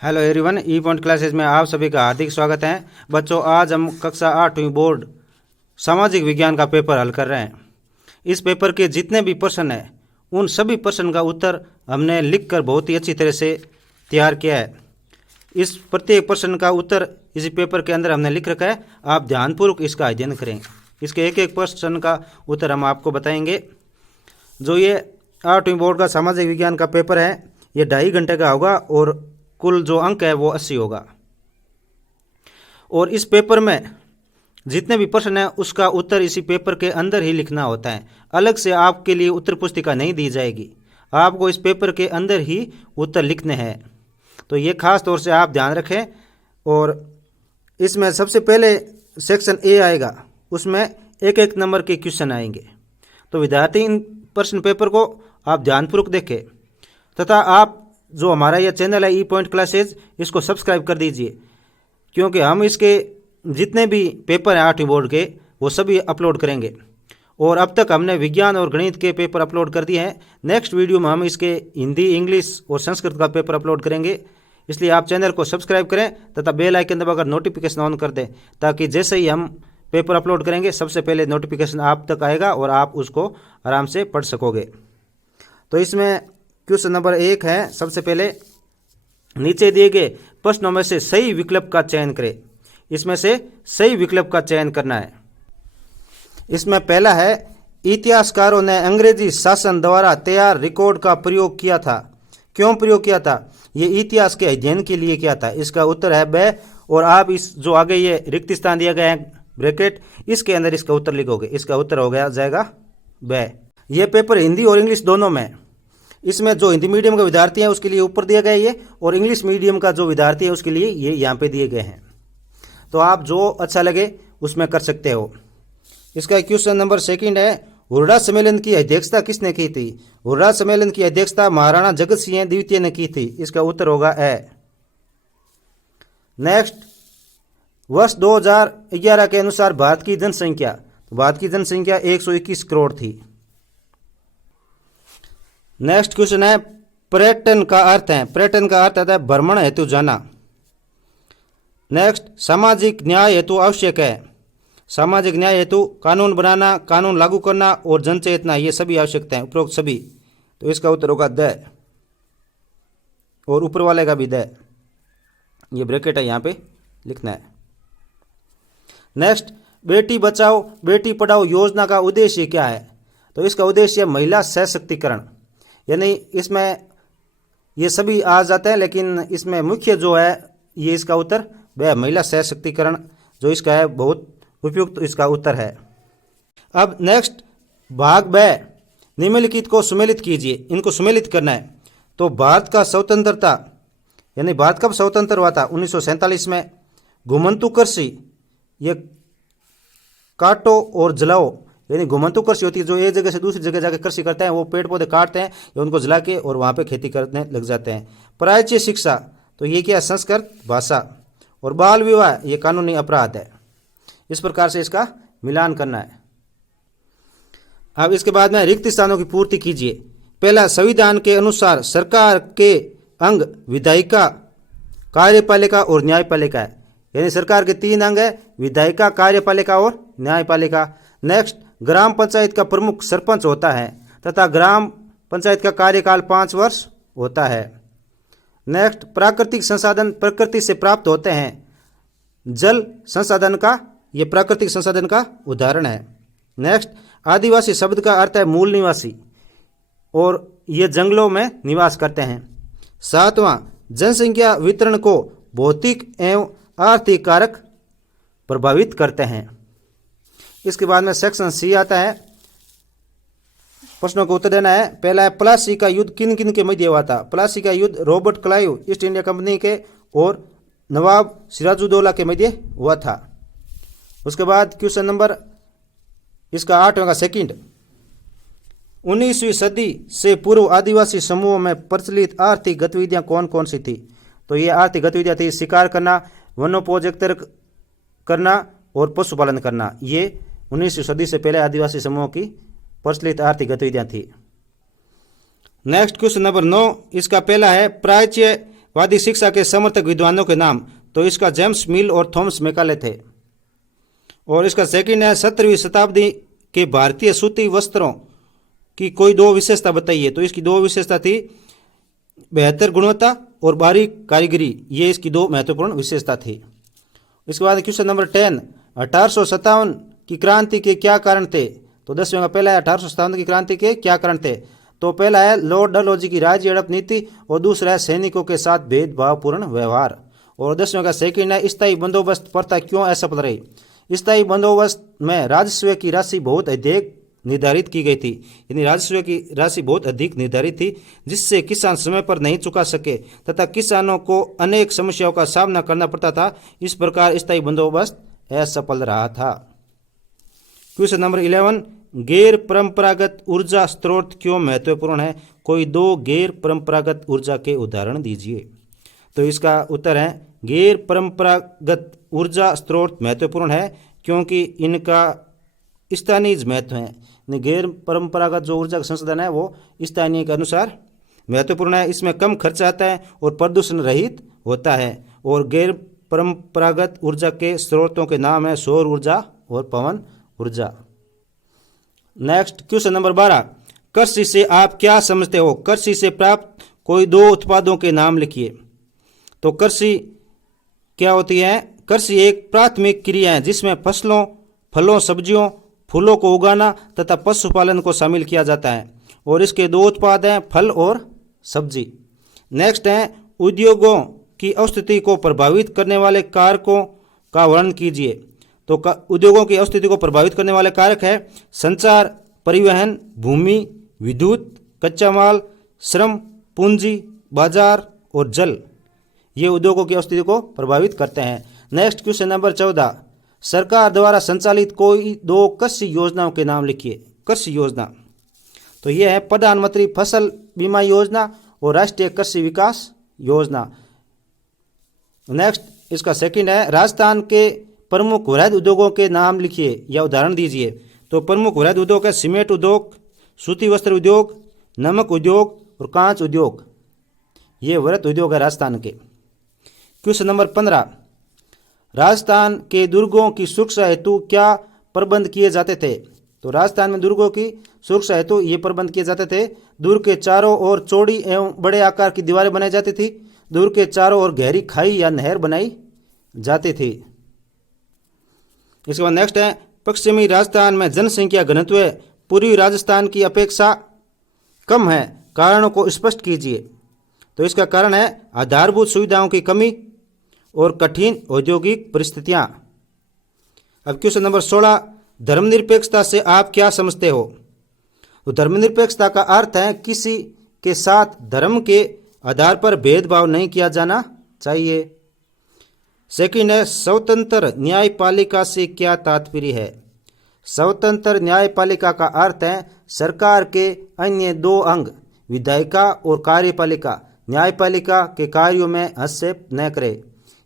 Hello everyone, ई point classes में आप सभी का हार्दिक स्वागत है। बच्चों, आज हम कक्षा 8वीं बोर्ड सामाजिक विज्ञान का पेपर हल कर रहे हैं। इस पेपर के जितने भी प्रश्न हैं उन सभी प्रश्न का उत्तर हमने लिखकर बहुत ही अच्छी तरह से तैयार किया है। इस प्रत्येक प्रश्न का उत्तर इसी पेपर के अंदर हमने लिख रखा है। आप ध्यानपूर्वक इसका अध्ययन करें। इसके एक एक प्रश्न का उत्तर हम आपको बताएंगे। जो ये 8वीं बोर्ड का सामाजिक विज्ञान का पेपर है ये 2.5 घंटे का होगा और कुल जो अंक है वो 80 होगा। और इस पेपर में जितने भी प्रश्न हैं उसका उत्तर इसी पेपर के अंदर ही लिखना होता है। अलग से आपके लिए उत्तर पुस्तिका नहीं दी जाएगी, आपको इस पेपर के अंदर ही उत्तर लिखने हैं। तो ये खास तौर से आप ध्यान रखें। और इसमें सबसे पहले सेक्शन ए आएगा, उसमें एक एक नंबर के क्वेश्चन आएंगे। तो विद्यार्थी इन प्रश्न पेपर को आप ध्यानपूर्वक देखें तथा आप जो हमारा यह चैनल है ई पॉइंट क्लासेज, इसको सब्सक्राइब कर दीजिए, क्योंकि हम इसके जितने भी पेपर हैं 8वीं बोर्ड के वो सभी अपलोड करेंगे। और अब तक हमने विज्ञान और गणित के पेपर अपलोड कर दिए हैं। नेक्स्ट वीडियो में हम इसके हिंदी, इंग्लिश और संस्कृत का पेपर अपलोड करेंगे। इसलिए आप चैनल को सब्सक्राइब करें तथा बेल आइकन दबाकर नोटिफिकेशन ऑन कर दें, ताकि जैसे ही हम पेपर अपलोड करेंगे सबसे पहले नोटिफिकेशन आप तक आएगा और आप उसको आराम से पढ़ सकोगे। तो इसमें क्वेश्चन नंबर 1 है। सबसे पहले नीचे दिए गए प्रश्नों में से सही विकल्प का चयन करें। इसमें से सही विकल्प का चयन करना है। इसमें पहला है, इतिहासकारों ने अंग्रेजी शासन द्वारा तैयार रिकॉर्ड का प्रयोग किया था। क्यों प्रयोग किया था? ये इतिहास के अध्ययन के लिए किया था। इसका उत्तर है ब। और आप इस जो आगे ये रिक्त स्थान दिया गया है ब्रैकेट, इसके अंदर इसका उत्तर लिखोगे। इसका उत्तर हो गया जाएगा ब। यह पेपर हिंदी और इंग्लिश दोनों में। इसमें जो हिंदी मीडियम का विद्यार्थी है उसके लिए ऊपर दिया गया ये, और इंग्लिश मीडियम का जो विद्यार्थी है उसके लिए ये यहाँ पे दिए गए हैं। तो आप जो अच्छा लगे उसमें कर सकते हो। इसका क्वेश्चन नंबर 2 है, हुर्रा सम्मेलन की अध्यक्षता किसने की थी? हुर्रा सम्मेलन की अध्यक्षता महाराणा जगत सिंह द्वितीय ने की थी। इसका उत्तर होगा ए। नेक्स्ट, वर्ष 2011 के अनुसार भारत की जनसंख्या 121 करोड़ थी। नेक्स्ट क्वेश्चन है, पर्यटन का अर्थ है। पर्यटन का अर्थ आता है भ्रमण हेतु जाना। नेक्स्ट, सामाजिक न्याय हेतु आवश्यक है। सामाजिक न्याय हेतु कानून बनाना, कानून लागू करना और जनचेतना, ये सभी आवश्यकता है, उपरोक्त सभी। तो इसका उत्तर होगा द, और ऊपर वाले का भी द। ये ब्रैकेट है, यहाँ पे लिखना है। नेक्स्ट, बेटी बचाओ बेटी पढ़ाओ योजना का उद्देश्य क्या है? तो इसका उद्देश्य महिला सशक्तिकरण, यानी इसमें ये सभी आ जाते हैं, लेकिन इसमें मुख्य जो है ये इसका उत्तर वह महिला सशक्तिकरण जो इसका है बहुत उपयुक्त इसका उत्तर है। अब नेक्स्ट भाग ब, निम्नलिखित को सुमेलित कीजिए। इनको सुमेलित करना है। तो भारत का स्वतंत्रता, यानी भारत कब स्वतंत्र हुआ था? 1947 में। घुमंतु कृषि, ये काटो और जलाओ, यानी घुमंतु कृषि होती है जो एक जगह से दूसरी जगह जाकर कृषि करते हैं। वो पेड़ पौधे काटते हैं या उनको जला के और वहाँ पे खेती करने लग जाते हैं। प्राच्य शिक्षा, तो ये क्या? संस्कृत भाषा। और बाल विवाह, ये कानूनी अपराध है। इस प्रकार से इसका मिलान करना है। अब इसके बाद में रिक्त स्थानों की पूर्ति कीजिए। पहला, संविधान के अनुसार सरकार के अंग विधायिका, कार्यपालिका और न्यायपालिका है। यानी सरकार के 3 अंग है, विधायिका, कार्यपालिका और न्यायपालिका। नेक्स्ट, ग्राम पंचायत का प्रमुख सरपंच होता है तथा ग्राम पंचायत का कार्यकाल 5 वर्ष होता है। नेक्स्ट, प्राकृतिक संसाधन प्रकृति से प्राप्त होते हैं। जल संसाधन का, ये प्राकृतिक संसाधन का उदाहरण है। नेक्स्ट, आदिवासी शब्द का अर्थ है मूल निवासी और ये जंगलों में निवास करते हैं। 7वां, जनसंख्या वितरण को भौतिक एवं आर्थिक कारक प्रभावित करते हैं। इसके बाद में सेक्शन सी आता है। प्रश्नों को उत्तर देना है। पहला है, प्लासी का युद्ध किन किन के मध्य हुआ था? प्लासी का युद्ध Robert Clive east India company के और नवाब सिराजुद्दौला के मध्य हुआ था। उसके बाद क्वेश्चन नंबर इसका 8वां का 2, 19वीं सदी से पूर्व आदिवासी समूहों में प्रचलित आर्थिक गतिविधियां कौन कौन सी थी? तो ये आर्थिक गतिविधियां थी शिकार करना, वनोपजोक्तर करना और पशुपालन करना। ये 19वीं सदी से पहले आदिवासी समूहों की प्रचलित आर्थिक गतिविधियां थी। नेक्स्ट क्वेश्चन नंबर 9, इसका पहला है, प्राच्य वादी शिक्षा के समर्थक विद्वानों के नाम, तो इसका जेम्स मिल और थॉमस मैकाले थे। और इसका सेकंड है 17वीं शताब्दी के भारतीय सूती वस्त्रों की कोई दो विशेषता बताइए। तो इसकी दो विशेषता थी बेहतर गुणवत्ता और बारीक कारीगरी, ये इसकी दो महत्वपूर्ण विशेषता थी। इसके बाद क्वेश्चन नंबर 10, 1857 की क्रांति के क्या कारण थे। तो 10वें का पहला है 1857 की क्रांति के क्या कारण थे। तो पहला है लॉर्ड डलहौजी की राज्य हड़प नीति और दूसरा है सैनिकों के साथ भेदभावपूर्ण व्यवहार। और 10वें का सेकंड है स्थायी बंदोबस्त प्रथा क्यों असफल रही। स्थायी बंदोबस्त में राजस्व की राशि बहुत अधिक निर्धारित की गई थी, यानी राजस्व की राशि बहुत अधिक निर्धारित थी, जिससे किसान समय पर नहीं चुका सके तथा किसानों को अनेक समस्याओं का सामना करना पड़ता था। इस प्रकार स्थायी बंदोबस्त असफल रहा था। क्वेश्चन नंबर 11, गैर परंपरागत ऊर्जा स्रोत क्यों महत्वपूर्ण है। कोई दो गैर परंपरागत ऊर्जा के उदाहरण दीजिए। तो इसका उत्तर है गैर परंपरागत ऊर्जा स्रोत महत्वपूर्ण है क्योंकि इनका स्थानीय महत्व है। गैर परंपरागत जो ऊर्जा का संसाधन है वो स्थानीय के अनुसार महत्वपूर्ण है। इसमें कम खर्च आता है और प्रदूषण रहित होता है। और गैर परंपरागत ऊर्जा के स्रोतों के नाम है सौर ऊर्जा और पवन ऊर्जा। नेक्स्ट क्वेश्चन नंबर 12, कृषि से आप क्या समझते हो। कृषि से प्राप्त कोई दो उत्पादों के नाम लिखिए। तो कृषि क्या होती है। कृषि एक प्राथमिक क्रिया है जिसमें फसलों, फलों, सब्जियों, फूलों को उगाना तथा पशुपालन को शामिल किया जाता है। और इसके दो उत्पाद हैं फल और सब्जी। नेक्स्ट है उद्योगों की स्थिति को प्रभावित करने वाले कारकों का वर्णन कीजिए। तो उद्योगों की स्थिति को प्रभावित करने वाले कारक है संचार, परिवहन, भूमि, विद्युत, कच्चा माल, श्रम, पूंजी, बाजार और जल। ये उद्योगों की स्थिति को प्रभावित करते हैं। नेक्स्ट क्वेश्चन नंबर 14, सरकार द्वारा संचालित कोई दो कृषि योजनाओं के नाम लिखिए। कृषि योजना तो ये है प्रधानमंत्री फसल बीमा योजना और राष्ट्रीय कृषि विकास योजना। नेक्स्ट इसका सेकंड है राजस्थान के प्रमुख वृहद उद्योगों के नाम लिखिए या उदाहरण दीजिए। तो प्रमुख वृहद उद्योग है सीमेंट उद्योग, सूती वस्त्र उद्योग, नमक उद्योग और कांच उद्योग। ये वृहद उद्योग है राजस्थान के। क्वेश्चन नंबर 15, राजस्थान के दुर्गों की सुरक्षा हेतु क्या प्रबंध किए जाते थे। तो राजस्थान में दुर्गों की सुरक्षा हेतु ये प्रबंध किए जाते थे। दुर्ग के चारों ओर चौड़ी एवं बड़े आकार की दीवारें बनाई जाती थी। दुर्ग के चारों ओर गहरी खाई या नहर बनाई जाती थी। इसके बाद नेक्स्ट है पश्चिमी राजस्थान में जनसंख्या घनत्व पूर्वी राजस्थान की अपेक्षा कम है, कारणों को स्पष्ट कीजिए। तो इसका कारण है आधारभूत सुविधाओं की कमी और कठिन औद्योगिक परिस्थितियां। अब क्वेश्चन नंबर 16, धर्मनिरपेक्षता से आप क्या समझते हो। तो धर्मनिरपेक्षता का अर्थ है किसी के साथ धर्म के आधार पर भेदभाव नहीं किया जाना चाहिए। सेकंड है स्वतंत्र न्यायपालिका से क्या तात्पर्य है। स्वतंत्र न्यायपालिका का अर्थ है सरकार के अन्य दो अंग विधायिका और कार्यपालिका न्यायपालिका के कार्यों में हस्तक्षेप न करे।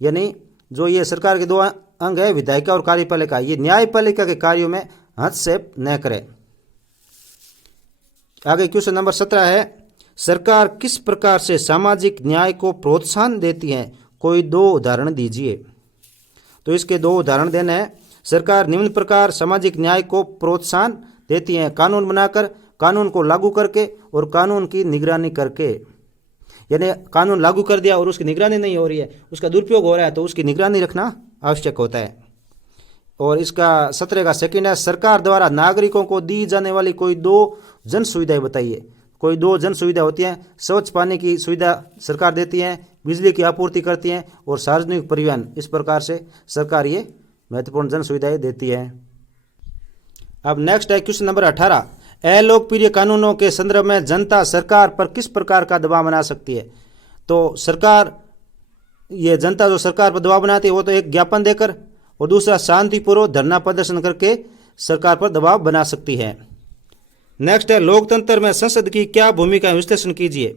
यानी जो ये सरकार के दो अंग है विधायिका और कार्यपालिका, ये न्यायपालिका के कार्यों में हस्तक्षेप न करे। आगे क्वेश्चन नंबर 17 है सरकार किस प्रकार से सामाजिक न्याय को प्रोत्साहन देती है। कोई दो उदाहरण दीजिए। तो इसके दो उदाहरण देने हैं। सरकार निम्न प्रकार सामाजिक न्याय को प्रोत्साहन देती है, कानून बनाकर, कानून को लागू करके और कानून की निगरानी करके। यानी कानून लागू कर दिया और उसकी निगरानी नहीं हो रही है, उसका दुरुपयोग हो रहा है, तो उसकी निगरानी रखना आवश्यक होता है। और इसका 17 का सेकंड है सरकार द्वारा नागरिकों को दी जाने वाली कोई दो जन सुविधाएं बताइए। कोई दो जन सुविधा होती हैं, स्वच्छ पानी की सुविधा सरकार देती है, बिजली की आपूर्ति करती है और सार्वजनिक परिवहन। इस प्रकार से सरकार ये महत्वपूर्ण जन सुविधाएं देती है। अब नेक्स्ट है क्वेश्चन नंबर 18, अलोकप्रिय कानूनों के संदर्भ में जनता सरकार पर किस प्रकार का दबाव बना सकती है। तो सरकार ये जनता जो सरकार पर दबाव बनाती है वो तो एक ज्ञापन देकर और दूसरा शांतिपूर्वक धरना प्रदर्शन करके सरकार पर दबाव बना सकती है। नेक्स्ट है लोकतंत्र में संसद की क्या भूमिका, विश्लेषण कीजिए।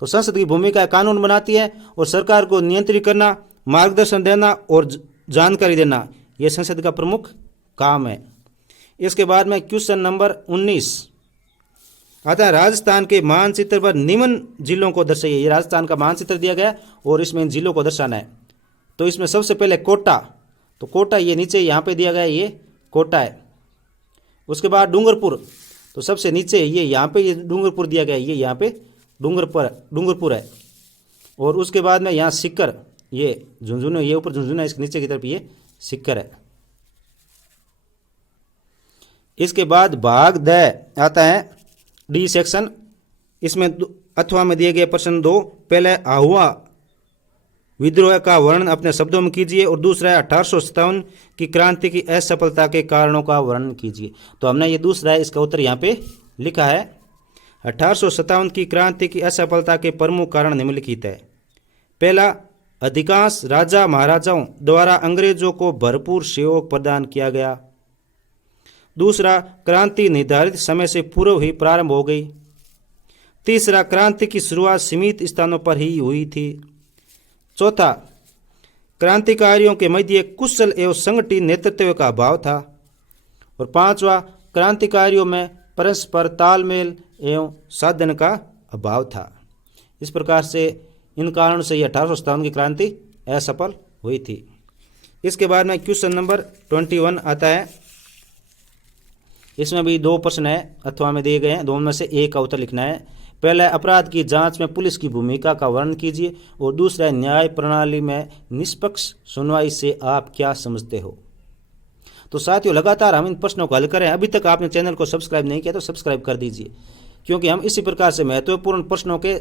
तो संसद की भूमिका कानून बनाती है और सरकार को नियंत्रित करना, मार्गदर्शन देना और जानकारी देना, यह संसद का प्रमुख काम है। इसके बाद में क्वेश्चन नंबर 19, आता है राजस्थान के मानचित्र पर निम्न जिलों को दर्शाइए। ये राजस्थान का मानचित्र दिया गया और इसमें इन जिलों को दर्शाना है। तो इसमें सबसे पहले कोटा, तो कोटा ये नीचे यहाँ पे दिया गया है, ये कोटा है। उसके बाद डूंगरपुर, तो सबसे नीचे ये यहाँ पे ये डूंगरपुर दिया गया है, ये यहाँ पे डूंगरपुर है। और उसके बाद में यहाँ सीकर, ये झुंझुनू, ये ऊपर झुंझुनू है, इसके नीचे की तरफ ये सीकर है। इसके बाद भाग द आता है डी सेक्शन। इसमें अथवा में दिए गए प्रश्न 2, पहले आहुआ विद्रोह का वर्णन अपने शब्दों में कीजिए और दूसरा है 1857 की क्रांति की असफलता के कारणों का वर्णन कीजिए। तो हमने ये दूसरा है, इसका उत्तर यहाँ पे लिखा है। 1857 की क्रांति की असफलता के प्रमुख कारण निम्नलिखित है। पहला, अधिकांश राजा महाराजाओं द्वारा अंग्रेजों को भरपूर सहयोग प्रदान किया गया। दूसरा, क्रांति निर्धारित समय से पूर्व ही प्रारंभ हो गई। तीसरा, क्रांति की शुरुआत सीमित स्थानों पर ही हुई थी। चौथा, क्रांतिकारियों के मध्य कुशल एवं संगठित नेतृत्व का अभाव था। और पांचवा, क्रांतिकारियों में परस्पर तालमेल एवं साधन का अभाव था। इस प्रकार से इन कारणों से यह 1857 की क्रांति असफल हुई थी। इसके बाद में क्वेश्चन नंबर 21 आता है। इसमें भी 2 प्रश्न है, अथवा में दिए गए हैं, दोनों में से एक का उत्तर लिखना है। पहला, अपराध की जांच में पुलिस की भूमिका का वर्णन कीजिए और दूसरा, न्याय प्रणाली में निष्पक्ष सुनवाई से आप क्या समझते हो। तो साथियों, लगातार हम इन प्रश्नों को हल करें। अभी तक आपने चैनल को सब्सक्राइब नहीं किया तो सब्सक्राइब कर दीजिए, क्योंकि हम इसी प्रकार से महत्वपूर्ण प्रश्नों के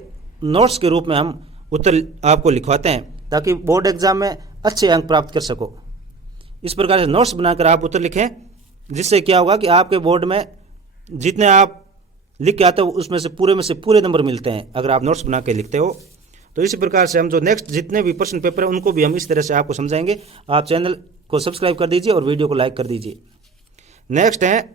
नोट्स के रूप में हम उत्तर आपको लिखवाते हैं, ताकि बोर्ड एग्जाम में अच्छे अंक प्राप्त कर सको। इस प्रकार से नोट्स बनाकर आप उत्तर लिखें, जिससे क्या होगा कि आपके बोर्ड में जितने आप लिख के आते हो उसमें से पूरे नंबर मिलते हैं, अगर आप नोट्स बना के लिखते हो। तो इसी प्रकार से हम जो नेक्स्ट जितने भी प्रश्न पेपर हैं उनको भी हम इस तरह से आपको समझाएंगे। आप चैनल को सब्सक्राइब कर दीजिए और वीडियो को लाइक कर दीजिए। नेक्स्ट है,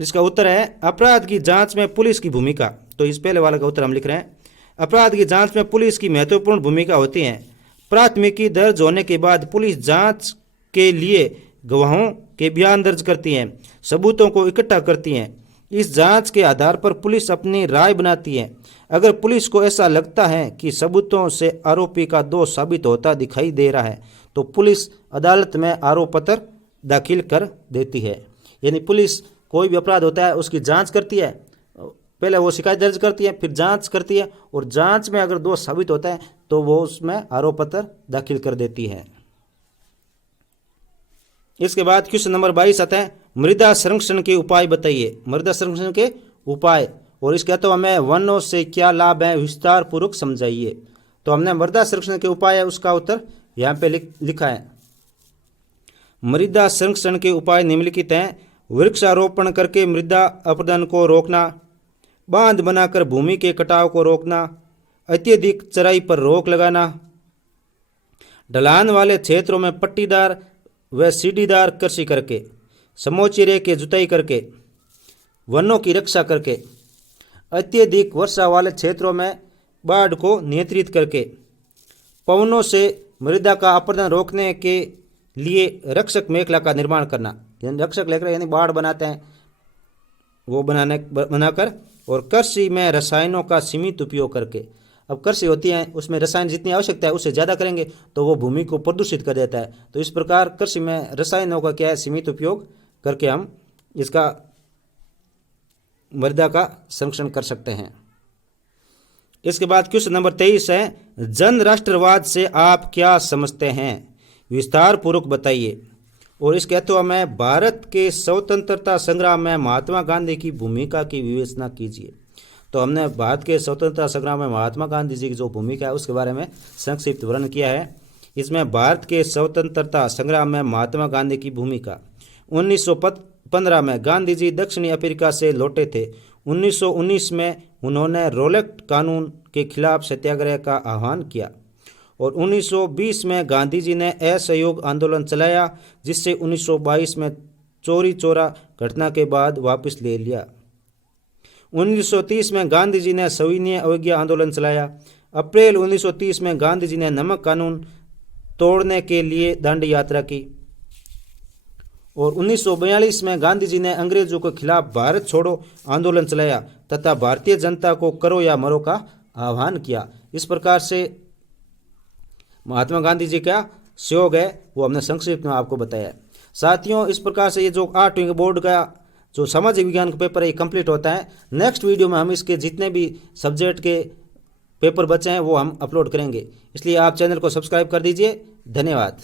इसका उत्तर है अपराध की जांच में पुलिस की भूमिका। तो इस पहले वाले का उत्तर हम लिख रहे हैं। अपराध की जांच में पुलिस की महत्वपूर्ण भूमिका होती है। प्राथमिकी दर्ज होने के बाद पुलिस जांच के लिए गवाहों के बयान दर्ज करती हैं, सबूतों को इकट्ठा करती हैं। इस जांच के आधार पर पुलिस अपनी राय बनाती है। अगर पुलिस को ऐसा लगता है कि सबूतों से आरोपी का दोष साबित होता दिखाई दे रहा है, तो पुलिस अदालत में आरोप पत्र दाखिल कर देती है। यानी पुलिस कोई भी अपराध होता है उसकी जांच करती है, पहले वो शिकायत दर्ज करती है, फिर जांच करती है, और जांच में अगर दोष साबित होता है तो वो उसमें आरोप पत्र दाखिल कर देती है। इसके बाद क्वेश्चन नंबर 22 आता है, मृदा संरक्षण के उपाय बताइए। मृदा संरक्षण के उपाय और इसके तो हमें वनों से क्या लाभ है विस्तार पूर्वक समझाइए। तो हमने मृदा संरक्षण के उपाय है उसका उत्तर यहाँ पे लिखा है। मृदा संरक्षण के उपाय निम्नलिखित हैं। वृक्षारोपण करके मृदा अपरदन को रोकना, बांध बनाकर भूमि के कटाव को रोकना, अत्यधिक चराई पर रोक लगाना, ढलान वाले क्षेत्रों में पट्टीदार व सीढ़ीदार कृषि करके, समोच्च रेख की जुताई करके, वनों की रक्षा करके, अत्यधिक वर्षा वाले क्षेत्रों में बाढ़ को नियंत्रित करके, पवनों से मृदा का अपरदन रोकने के लिए रक्षक मेखला का निर्माण करना। यानी रक्षक लेकर यानी बाढ़ बनाते हैं वो बनाकर, और कृषि में रसायनों का सीमित उपयोग करके। अब कृषि होती है उसमें रसायन जितनी आवश्यकता है उससे ज़्यादा करेंगे तो वो भूमि को प्रदूषित कर देता है। तो इस प्रकार कृषि में रसायनों का क्या है सीमित उपयोग करके हम इसका मृदा का संरक्षण कर सकते हैं। इसके बाद क्वेश्चन नंबर 23 है, जन राष्ट्रवाद से आप क्या समझते हैं, विस्तार पूर्वक बताइए। और इसके अथवा में भारत के स्वतंत्रता संग्राम में महात्मा गांधी की भूमिका की विवेचना कीजिए। तो हमने भारत के स्वतंत्रता संग्राम में महात्मा गांधी जी की जो भूमिका है उसके बारे में संक्षिप्त वर्णन किया है। इसमें भारत के स्वतंत्रता संग्राम में महात्मा गांधी की भूमिका। 1915 में गांधी जी दक्षिणी अफ्रीका से लौटे थे। 1919 में उन्होंने रॉलेट कानून के खिलाफ सत्याग्रह का आह्वान किया और 1920 में गांधी जी ने असहयोग आंदोलन चलाया, जिससे 1922 में चौरी चौरा घटना के बाद वापस ले लिया। 1930 में गांधी जी ने सविनय अवज्ञा आंदोलन चलाया। अप्रैल 1930 में गांधी जी ने नमक कानून तोड़ने के लिए दांडी यात्रा की और 1942 में गांधी जी ने अंग्रेजों के खिलाफ भारत छोड़ो आंदोलन चलाया तथा भारतीय जनता को करो या मरो का आह्वान किया। इस प्रकार से महात्मा गांधी जी का सहयोग है वो हमने संक्षिप्त में आपको बताया। साथियों, इस प्रकार से ये जो 8वीं बोर्ड का जो सामाजिक विज्ञान का पेपर है ये कंप्लीट होता है। नेक्स्ट वीडियो में हम इसके जितने भी सब्जेक्ट के पेपर बचे हैं वो हम अपलोड करेंगे, इसलिए आप चैनल को सब्सक्राइब कर दीजिए। धन्यवाद।